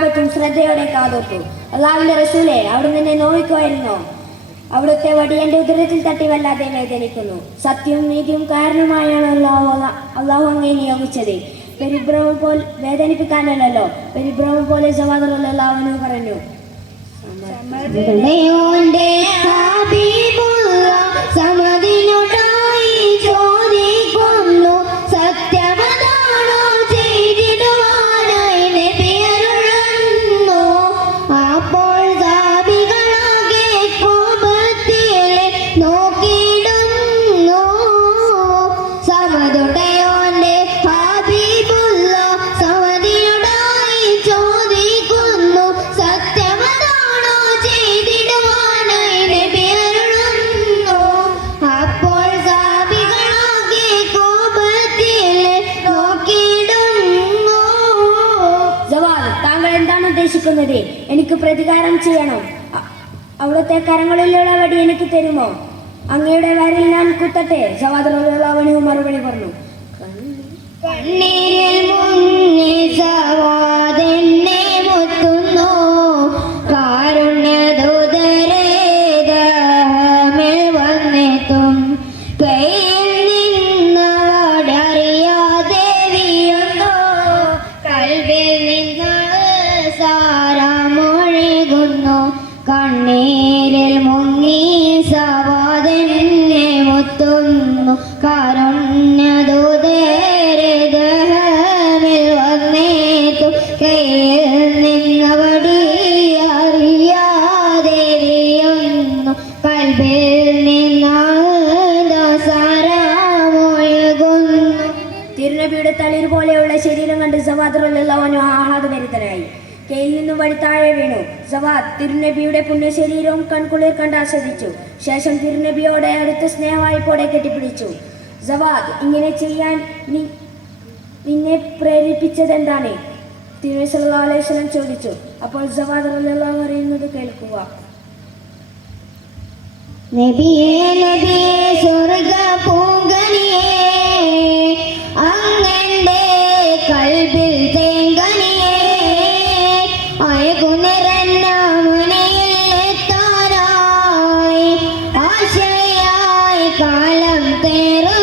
സഹാബത്തും ശ്രദ്ധയോടെ കാതോർത്തു. അള്ളാഹുവിന്റെ റസൂലേ, അവിടുന്ന് എന്നെ നോവിക്കുമായിരുന്നോ? അവിടുത്തെ വടി എൻ്റെ ഉദരത്തിൽ തട്ടി വല്ലാതെ വേദനിക്കുന്നു. സത്യവും നീതിയും കാരണമായാണ് അള്ളാഹു അങ്ങേ നിയോഗിച്ചത്. പരിഭ്രമം പോലെ വേദനിപ്പിക്കാനല്ലോ, പരിഭ്രമം പോലെ ജവാദ് റളിയല്ലാഹു അൻഹു പറഞ്ഞു. എനിക്ക് പ്രതികാരം ചെയ്യണം. അവിടുത്തെ കരങ്ങളിലുള്ള വടി എനിക്ക് തരുമോ? അങ്ങയുടെ വരയിൽ ഞാൻ കുത്തട്ടെ. ജവാദ് റളിയല്ലാഹു അൻഹു മറുപടി പറഞ്ഞു. കണ്ണീരിൽ മുങ്ങി സവാദെന്നെ മുത്തുന്നു, കാരുണ്യദൂതരേ ദഹമിൽ വന്നെത്തും. കയ്യിൽ നിന്നവടറിയാതെ വീഴുന്നു, കൽവിൽ നിന്ന് സാരമൊഴുകുന്നു. കണ്ണീരിൽ മുങ്ങി സവാദെന്നെ മുത്തുന്നു, കാരുണ്യദൂതരേ ദഹമിൽ വന്നെത്തും. കയ്യിൽ നിന്നവടറിയാതെ വീഴുന്നു, കൽവിൽ നിന്ന് സാരമൊഴുകുന്നു. തിരുനബിയുടെ തളിർ പോലെയുള്ള ശരീരം കണ്ട് ജവാദ് റളിയല്ലാഹു അൻഹു ആഹ്ലാദഭരിതനായി. കയ്യിൽ നിന്നും വടി താഴെ വീണു. ജവാദ് തിരുനബിയുടെ പുണ്യശരീരവും കൺകുളിർ കണ്ട് ആസ്വദിച്ചു. ശേഷം തിരുനബിയോടെ അടുത്ത സ്നേഹവായ്പോടെ കെട്ടിപ്പിടിച്ചു. ജവാദ്, ഇങ്ങനെ ചെയ്യാൻ നിന്നെ പ്രേരിപ്പിച്ചതെന്താണ്? തിരുനബി സല്ലല്ലാഹു അലൈഹി വസല്ലം ചോദിച്ചു. അപ്പോൾ ജവാദ് റളിയല്ലാഹു അൻഹു പറയുന്നത് കേൾക്കുക. നബിയേ നബിയേ സ്വർഗ പൂങ്കനിയേ, അങ്ങന്റെ കൽബിൽ തേങ്കനിയേ, അയകുനിറന്ന മുനയിൽ എത്താനായി ആശയായി കാലം തേറുന്നു.